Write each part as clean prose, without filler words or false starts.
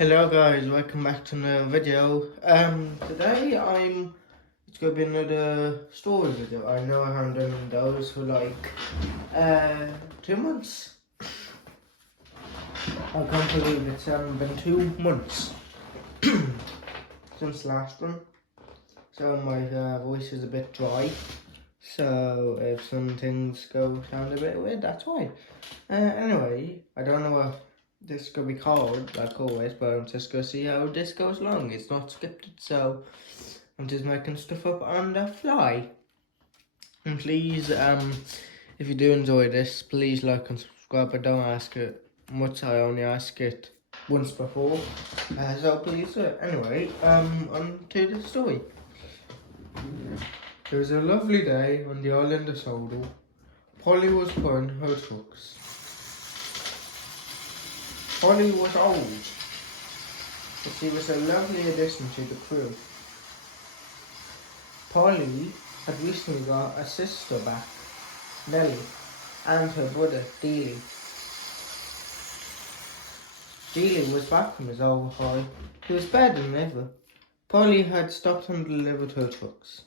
Hello guys, welcome back to another video. Today it's gonna be another story video. I know I haven't done those for like 2 months. I can't believe it's been 2 months since last one. So my voice is a bit dry. So if some things sound a bit weird, that's why. Anyway, I don't know what this is going to be called, like always, but I'm just going to see how this goes along. It's not scripted, so I'm just making stuff up on the fly. And please, if you do enjoy this, please like and subscribe. I don't ask it much, I only ask it once before. So please do it. Anyway, on to the story. It was a lovely day on the island of Sodor. Polly was pulling her trucks. Polly was old, but she was a lovely addition to the crew. Polly had recently got a sister back, Nellie, and her brother, Dealey. Dealey was back from his old high. He was better than ever. Polly had stopped and delivered her trucks.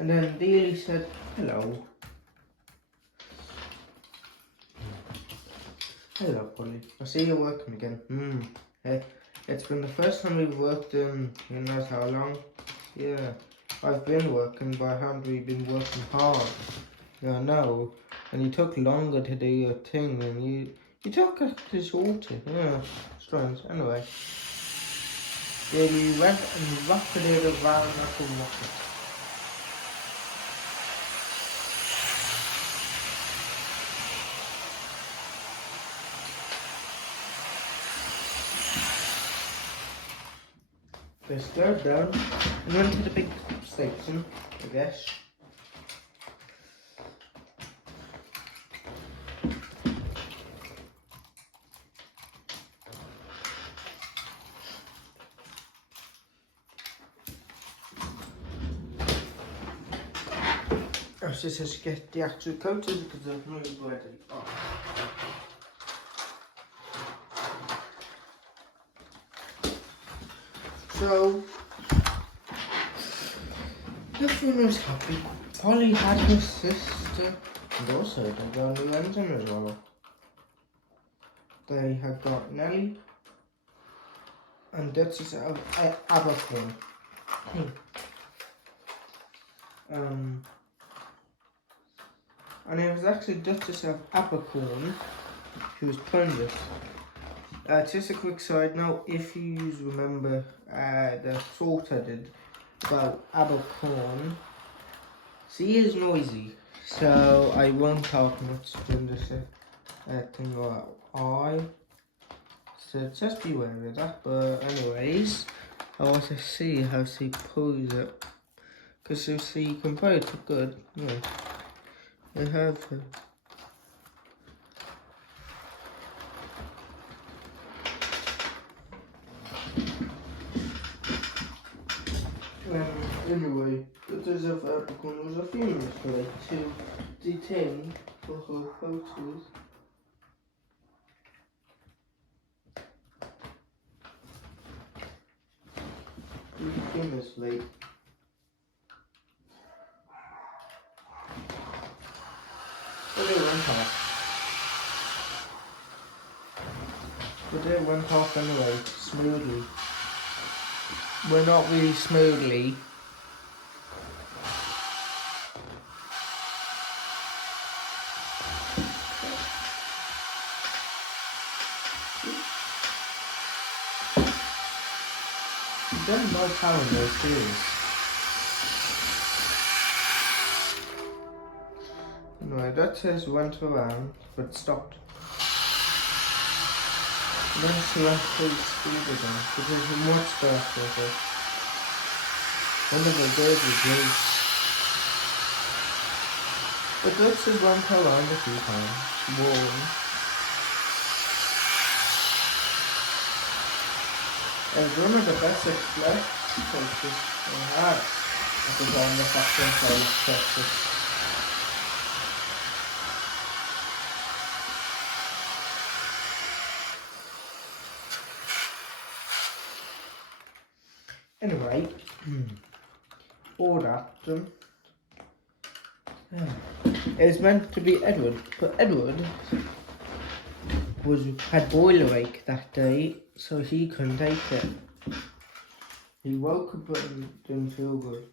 And then Dealey said, "Hello." "Hello, Polly. I see you're working again." Hey, it's been the first time we've worked in who knows how long. Yeah, I've been working, but I haven't really been working hard. Yeah, no. And you took longer to do your thing, and you took it shorter. Yeah, strange. Anyway, yeah, we went and rocketed around like a rocket. They slowed down and went to the big station, I guess. I was just to get the actual coaches because they're not ready. Oh. So, everyone was happy. Polly had her sister and also they got a new engine as well. They had got Nellie and Duchess of Abercorn. And it was actually Duchess of Abercorn who was playing this. Just a quick side note, if you remember the thought I did about Abercorn, she is noisy, so I won't talk much during this thing about I. So just be aware of that. But anyways, I want to see how she pulls it, because if she can play it good, yeah. I have her. Anyway, Duchess of Abercorn was a famous play to detain for her photos. Famously. But it went off. Anyway, smoothly. Well, not really smoothly. You don't like how those feels. Anyway, that says went around, but stopped. Then she went full speed again, because it's much faster. One of the birds was loose. The Duchess went around a few times, warm. It was one of the best express coaches I had at the time the factory closed Texas. Anyway, all that done. It was meant to be Edward, but Edward had boiler ache that day, so he couldn't take it. He woke up and didn't feel good.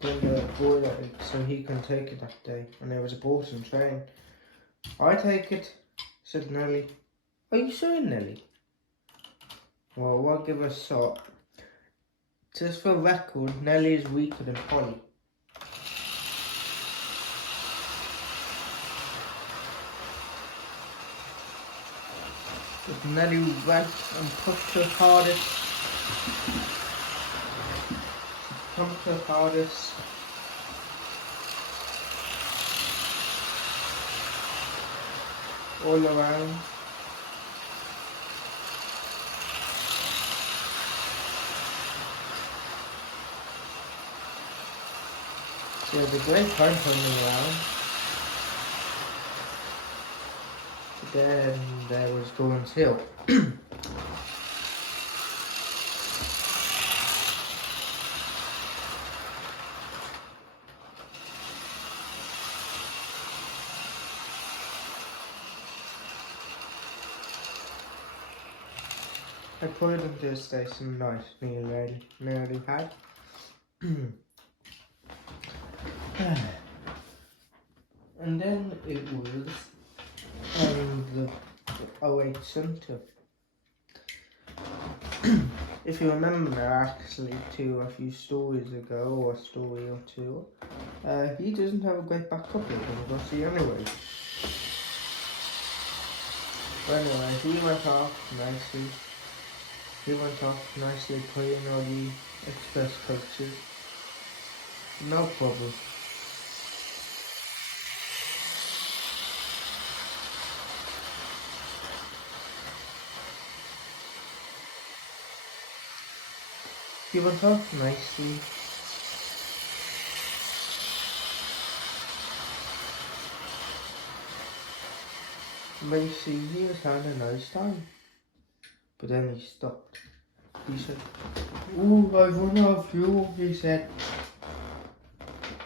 Then the boiler ache, so he couldn't take it that day, and there was a Bolton train. I take it, said Nelly. Are you sure, Nelly? Well, I'll give it a shot. Just for record, Nelly is weaker than Polly. But Nelly went and pushed her hardest. She pumped her hardest. All around. She had a great time pumping around. Then there was Gordon's Hill. I put it into the station nice, nearly had. And then it was the 08 Centre. If you remember actually to a few stories ago, or a story or two, he doesn't have a great backup with him, because he anyway. But anyway, he went off nicely. He went off nicely playing all the express coaches. No problem. He went off nicely. Basically, he was having a nice time. But then he stopped. He said, "Ooh, I've run out of fuel," he said.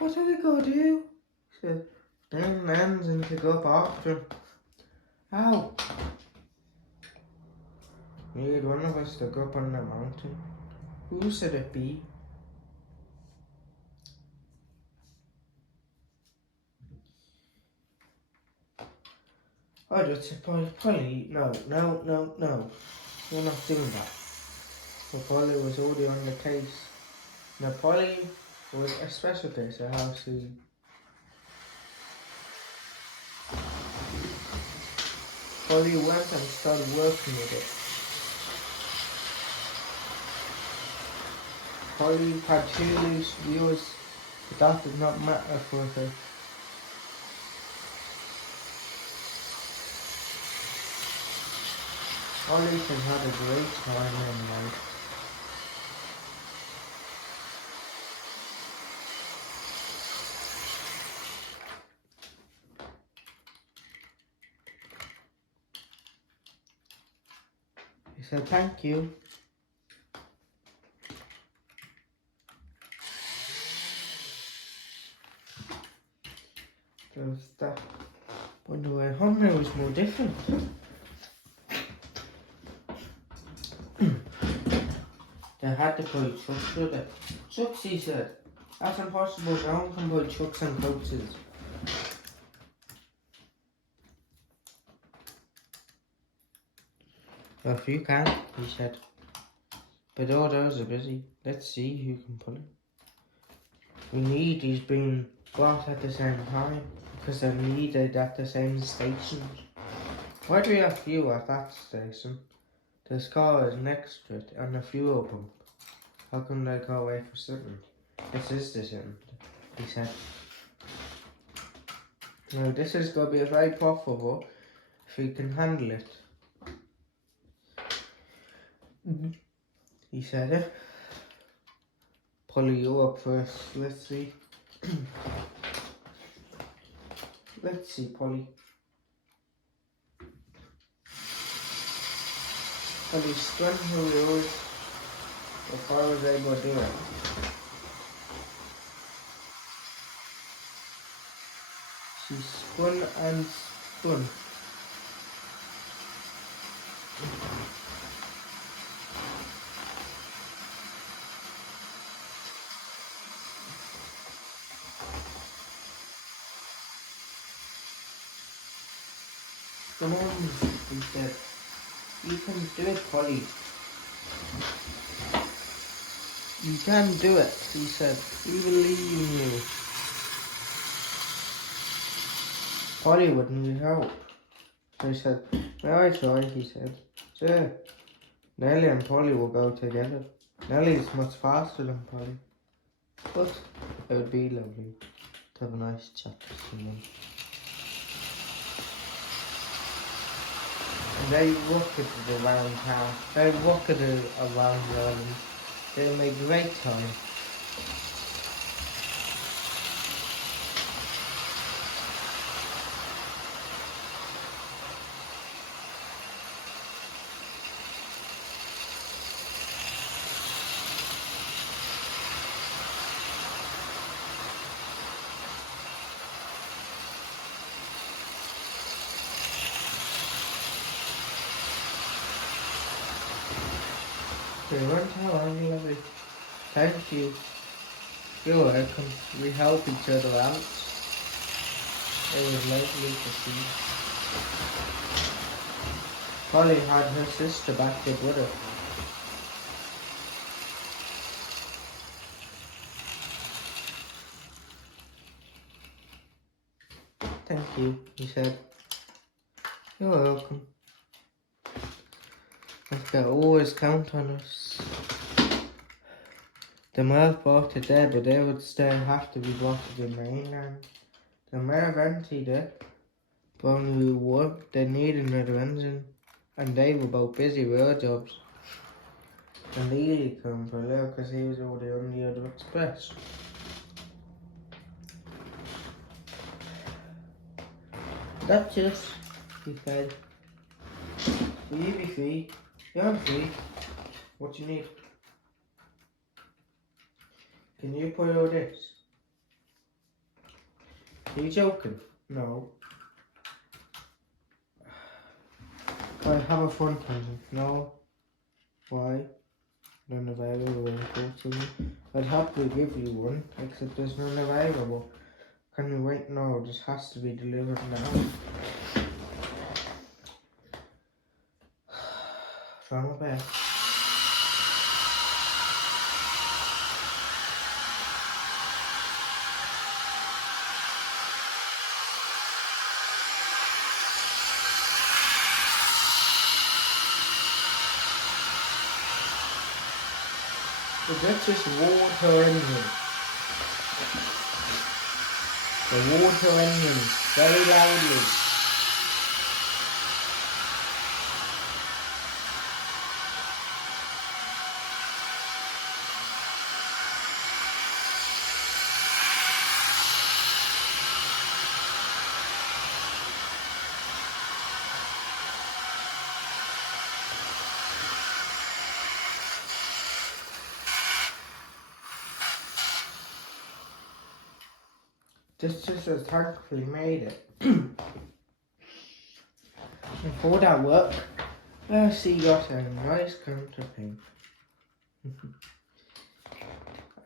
"What did I go do?" He said, "Then man's in to go up after him." How? Need one of us to go up on the mountain. Who said it be? I just said, Polly, no. You're not doing that. But Polly was already on the case. Now Polly was a special case of how she Polly went and started working with it. Polly had 2 loose viewers, but that did not matter for her. Polly has had a great time in life. He said, "Thank you." Because that wonder why Honda was more different. They had to buy trucks with it. Trucks, he said. That's impossible. No one can buy trucks and coaches. Well, if you can, he said. But all those are busy. Let's see who can pull it. We need these being bought at the same time, because they're needed at the same stations. Why do we have fuel at that station? This car is next to it and a fuel pump. How come they go away for certain? This is the certain, he said. Now this is going to be very profitable if we can handle it. He said it. Polly, you up first. Let's see. Let's see, Polly. Polly's 20 years old. if I was able to do it. She spun and spun. Come on, he said. You can do it, Polly. You can do it, he said. We believe in you. Polly would need help. So he said, may I try, he said. Sure. Nelly and Polly will go together. Nelly is much faster than Polly. But it would be lovely to have a nice chat with someone. And they rocketed around town. They rocketed around the island. They made great time. They went around lovely. Thank you. You're welcome. We help each other out. It was lovely to see. Polly had her sister back there with her. Thank you, he said. You're welcome. You can always count on us. The mail brought it there, but they would still have to be brought to the mainland. The mail emptied it, but only work, they needed another engine, and they were both busy with their jobs. And Lily came for a little because he was already on the other express. That's it, he said. Will you be free? Yeah, I'm free. What do you need? Can you put all this? Are you joking? No. Can I have a front engine? No. Why? None available, unfortunately. I'd happily give you one, except there's none available. Can you wait? No, this has to be delivered now. Try my best. So that's just water engine. The water engine, very loudly. This just has thankfully made it. And for that work, she got a nice counterpane.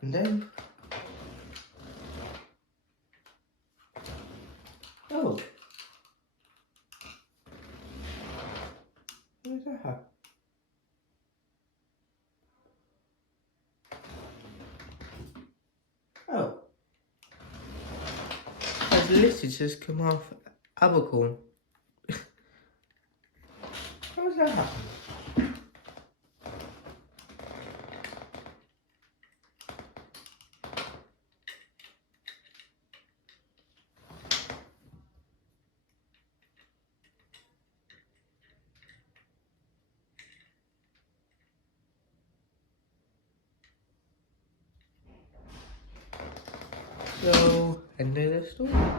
And then, oh, what does that have? Oh, as the list it says come off Abercorn. How does that happen? So, end of the story.